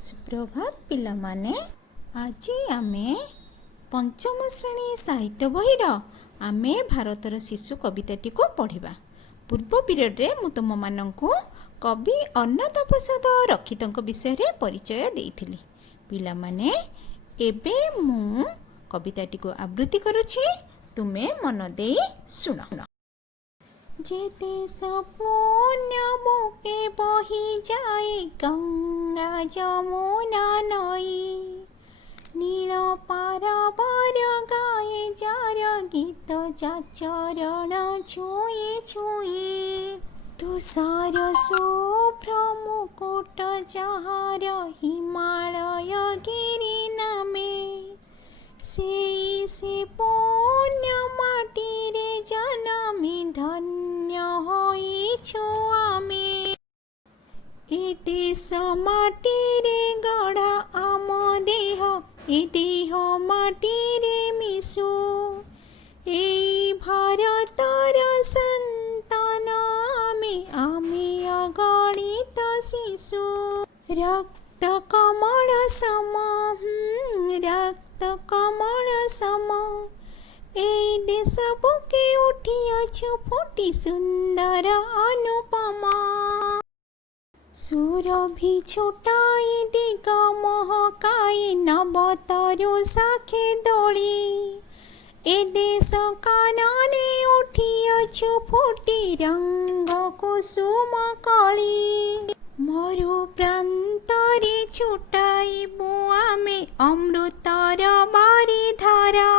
सुप्रभात पिलामाने आज आमे पंचम श्रेणी साहित्य बहिर आमे भारतर शिशु कविताटी को पढ़िबा। पूर्व पीरियड रे मु तुम माननकु कवि अन्नदा प्रसाद रक्षितଙ୍କ विषय रे परिचय देइथिली। पिलामाने एबे मु कविताटी को आवृत्ति करूछि, तुमे मन देई सुनो। जे देश पुण्य बुके बही जाए गंगा जमुना नई, नील पारावार गाए जार गीत जा चरण छुए छुए, तुषार शुभ्र मुकुट जहार हिमालय गिरि नामे, से पुण्य माटी रे जन्मी धन्य होइछु आमे। ए देश माटी रे गढ़ा आम देह, ए देह माटी रे मिशु, एई भारतर संतान आमे, आमे अगणित शिशु। रक्त कमल सम, रक्त कमल सम, ए देश बुके उठिअछु फुटी सुंदर अनुपमा। सुरभि छुटाई दिग महकाई नवतरु शाखे दोली, ए देश कानने उठिअछु फुटी रंग कुसुम कली। मरु प्रांतरे छुटाइबु आमे अमृतर बारी धारा,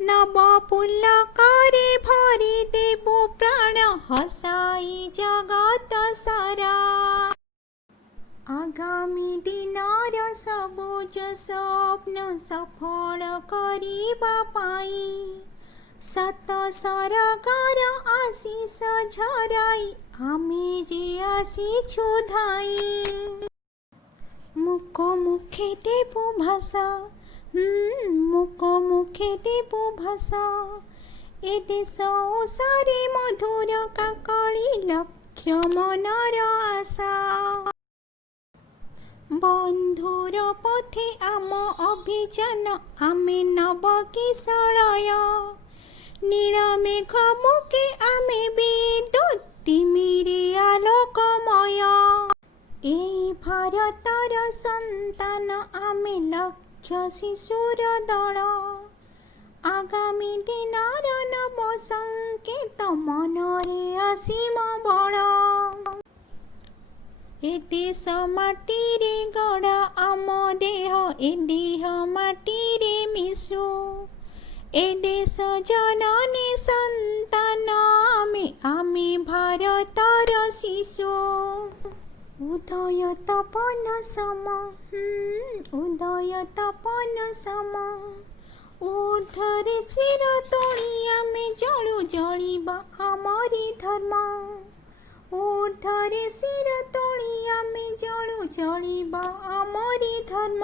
नव पुलकारे भरी देबु प्राण हसाई जगत सारा। आगामी दिनर सबुज स्वप्न सफल करिबा पाई, सत सरकार आशीष झराई आमे जे आसीछु धाई। मुख मुखे देबु भाषा, मुख मुखे देबु भाषा, ए देश ओसारे मधुर काकली लक्ष्य मनर आशा। बंधुर पथे आम अभियान आमे नव किशोरय, नील मेघ मुके आमे विद्युत तिमिरे आलोकमय। एई भारतर संतान आमे लक्ष्य शिशुर दल, आगामी दिनर नव संकेत मनरे असीम बल। ए देश माटी रे गढ़ा आम देह, ए देह माटी रे मिशु, ए देश जननी संतान आमे, आमे भारतर शिशु। उदय तपन सम, उदय तपन सम, ऊर्ध्वरे चिर तोड़ी आमे जळु जळिबा आमरी धर्म, ऊर्ध्वरे शिर तोड़ी आमे जळु जळिबा आमरी धर्म।